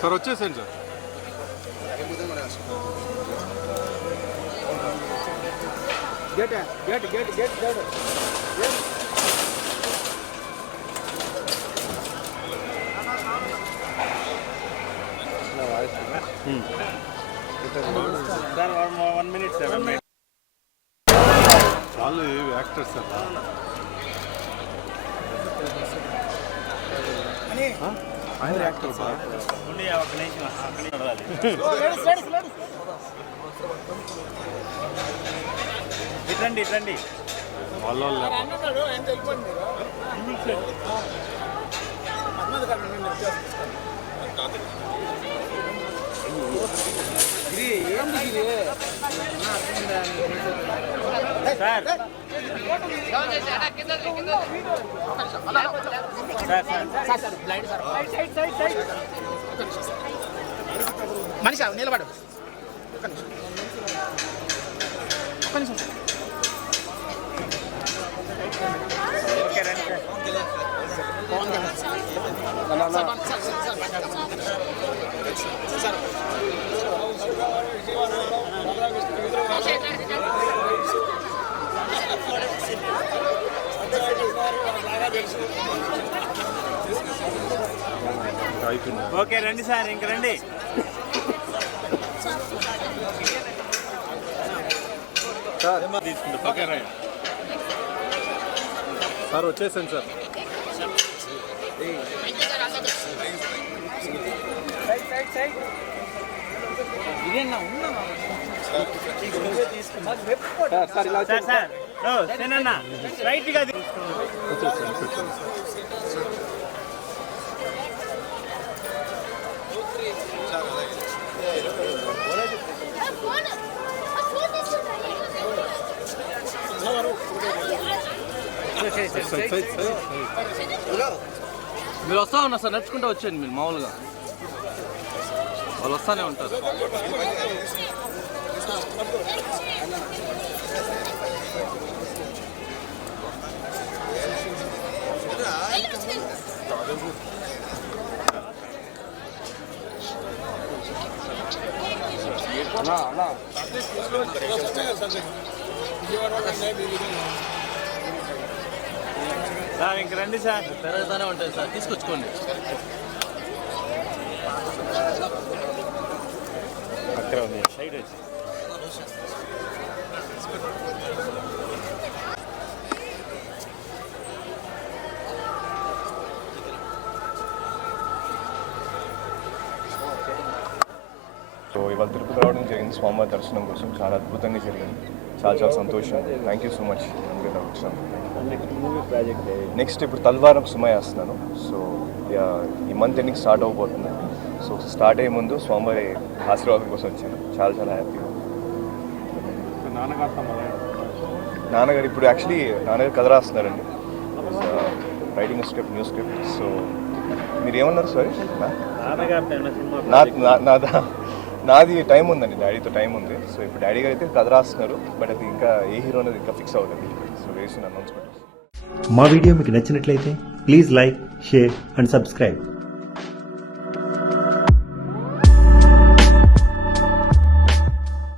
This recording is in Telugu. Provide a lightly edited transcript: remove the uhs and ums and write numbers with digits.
సార్ వచ్చేసేయండి sir. Gate sir 1 minute 7 minutes వాళ్ళు యాక్టర్స్ సార్. ఆయన యాక్టర్ సార్. ఇట్రండి వాళ్ళు సార్ మనిషి నిలబడు. ఓకే రండి సార్, ఇంక రండి. తీసుకుంటా ఓకే రైట్ సార్ వచ్చేసాను సార్. రైట్ గా మీరు వస్తా ఉన్నారు సార్, నడుచుకుంటూ వచ్చేయండి. మీరు మామూలుగా వాళ్ళు వస్తానే ఉంటారు. సార్ ఇంక రండి సార్, పెరుగుతూనే ఉంటాయి సార్, తీసుకొచ్చుకోండి. అక్కడ ఉంది సైడ్ వచ్చి సో ఇవాళ తిరుపతి రావడం జరిగింది స్వామివారి దర్శనం కోసం. చాలా అద్భుతంగా జరిగింది. చాలా సంతోషం. థ్యాంక్ యూ సో మచ్ అందుకే వచ్చాను. నెక్స్ట్ ఇప్పుడు తల్వారం సుమయ వేస్తున్నాను. సో ఈ మంత్ ఎండింగ్ స్టార్ట్ అవబోతుంది. సో స్టార్ట్ అయ్యే ముందు స్వామివారి ఆశీర్వాదం కోసం వచ్చాను. చాలా హ్యాపీగా. నాన్నగారు ఇప్పుడు యాక్చువల్లీ నాన్నగారు కథ రాస్తున్నారండి, writing script, new script. So మీరు ఏమన్నారు సారీ? నాది టైం ఉందండి, డాడీతో టైం ఉంది. సో ఇప్పుడు డాడీ గారు అయితే కథ రాస్తున్నారు, బట్ అది ఇంకా ఏ హీరో అనేది ఇంకా ఫిక్స్ అవుతుంది. సో వేసిన అనౌన్స్మెంట్. మా వీడియో మీకు నచ్చినట్లయితే please like, share and subscribe.